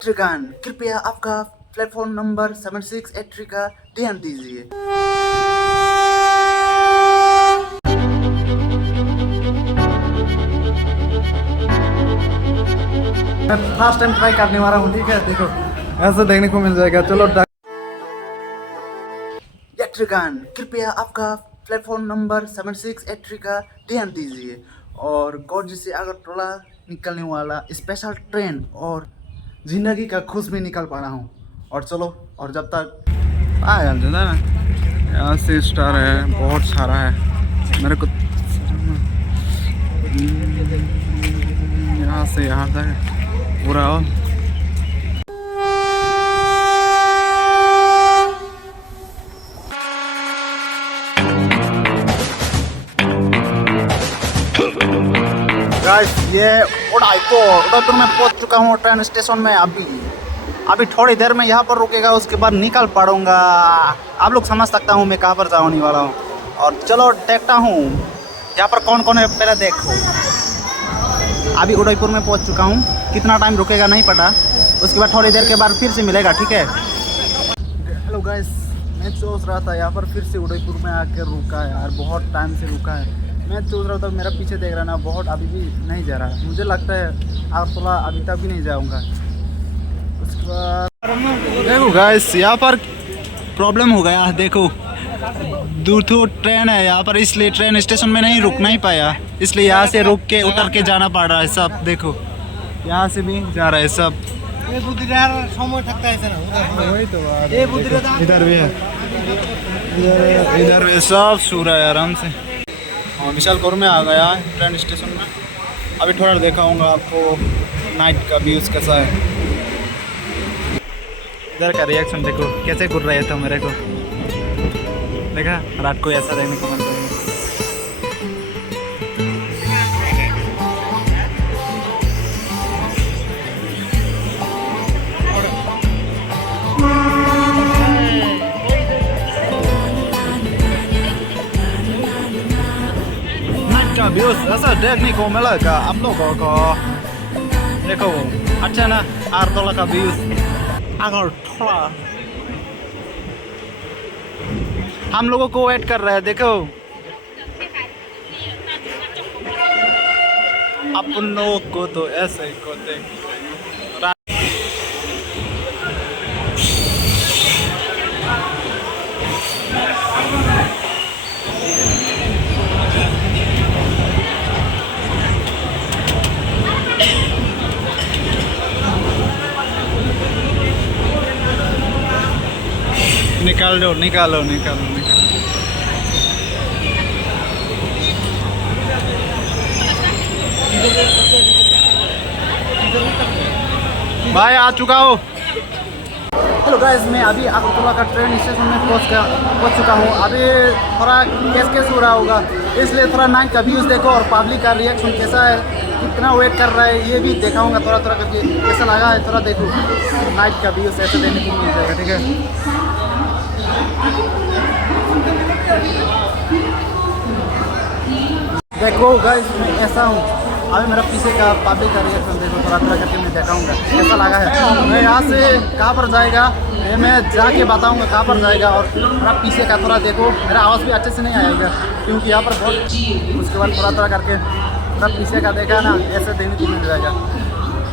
यात्रीगण, कृपया आपका प्लेटफॉर्म नंबर 7683 का ध्यान दीजिए। मैं फर्स्ट टाइम ट्राई करने वाला हूँ, ठीक है। देखो ऐसा देखने को मिल जाएगा। चलो यात्रीगण, कृपया आपका प्लेटफॉर्म नंबर 7683 का ध्यान दीजिए। और गौजी से अगरतला निकलने वाला स्पेशल ट्रेन और जिंदगी का खुश भी निकल पा रहा हूँ। और चलो, और जब तक ना यहाँ से स्टार है, बहुत सारा है मेरे को। यहाँ से यहाँ तक पूरा हो। गाइस, ये उदयपुर में पहुंच चुका हूँ ट्रेन स्टेशन में। अभी थोड़ी देर में यहाँ पर रुकेगा, उसके बाद निकल पड़ूंगा। आप लोग समझ सकता हूँ मैं कहाँ पर जाने वाला हूँ। और चलो देखता हूँ यहाँ पर कौन कौन है, पहले देखो। अभी उदयपुर में पहुँच चुका हूँ, कितना टाइम रुकेगा नहीं पता। उसके बाद थोड़ी देर के बाद फिर से मिलेगा, ठीक है। हेलो गाइस, मैं सोच रहा था यहाँ पर फिर से उदयपुर में आकर रुका है यार, बहुत टाइम से रुका है। मैं सोच रहा था, मेरा पीछे देख रहा ना, बहुत अभी भी नहीं जा रहा। मुझे लगता है अगरतला अभी तक भी नहीं जाऊंगा। उसके बाद देखो गाइस, यहाँ पर प्रॉब्लम हो गया। देखो दूर तो ट्रेन है यहाँ पर, इसलिए ट्रेन स्टेशन में रुक नहीं पाया, इसलिए यहाँ से रुक के उतर के जाना पड़ रहा है सब। देखो यहाँ से भी जा रहा है सब। वही तो बात, इधर भी है, इधर भी सब सो रहा है आराम से। हाँ, विशालपुर में आ गया ट्रेन स्टेशन में। अभी थोड़ा दिखाऊंगा आपको नाइट का व्यूज़ कैसा है। इधर का रिएक्शन देखो कैसे घूर रहे थे मेरे को, देखा रात को ऐसा देखने को मिलता है। व्यूज ऐसा देखने को मिलेगा आप लोगों को। देखो अच्छा ना, अगरतला का व्यूज। अगरतला हम लोगों को वेट कर रहा है। देखो अपन लोगों को तो ऐसे ही को देख। निकालो निकालो निकालो निकालो। भाई आ चुका हो। हेलो गाइस, मैं अभी अगरतला का ट्रेन स्टेशन में पहुंच चुका हूँ। अभी थोड़ा कैस हो रहा होगा, इसलिए थोड़ा नाइट का व्यूज़ देखो और पब्लिक का रिएक्शन कैसा है, कितना वेट कर रहा है, ये भी दिखाऊंगा थोड़ा थोड़ा करके कैसा लगा है। थोड़ा देखो नाइट का व्यूज़ ऐसे देने को मिल जाएगा, ठीक है। देखो गाइस, मैं ऐसा हूँ। अभी मेरा पीछे का पब्लिक का रिएक्शन देखो, थोड़ा थोड़ा करके मैं दिखाऊंगा कैसा लगा है। मैं यहाँ से कहाँ पर जाएगा ये मैं जाके बताऊंगा कहाँ पर जाएगा। और मेरा पीछे का थोड़ा देखो, मेरा आवाज़ भी अच्छे से नहीं आएगा क्योंकि यहाँ पर बहुत। उसके बाद थोड़ा थोड़ा करके मेरा पीछे का देखा ना, ऐसे देखने को मिल जाएगा।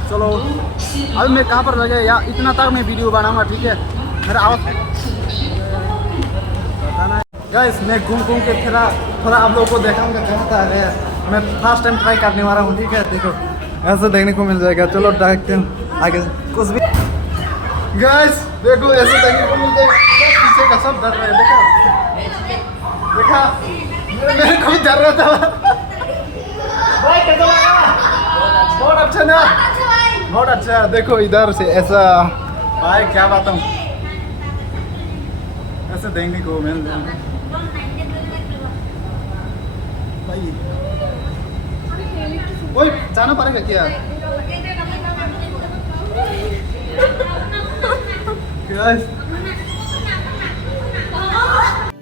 चलो अभी मैं कहाँ पर जाएगा या इतना तक मैं वीडियो बनाऊँगा, ठीक है। मेरा आवाज़ गाइस, मैं घूम के थोड़ा आप लोगों को दिखाऊंगा कहाँ था है। मैं फर्स्ट टाइम ट्राई करने वाला हूँ, ठीक है। देखो ऐसा देखने को मिल जाएगा। चलो देखते हैं आगे कुछ भी। गाइस देखो ऐसे देखने को मिल जाएगा, पीछे का सब डर रहा है। देखा मेरे को भी डर रहा था। भाई कैसा लगा? बहुत अच्छा ना, बहुत अच्छा। देखो इधर से ऐसा, भाई क्या बताऊँ, ऐसे देखने को मिल जाएगा भाई। ओए जाना पड़ेगा क्या?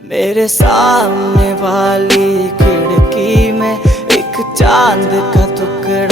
मेरे सामने वाली खिड़की में एक चांद का टुकड़ा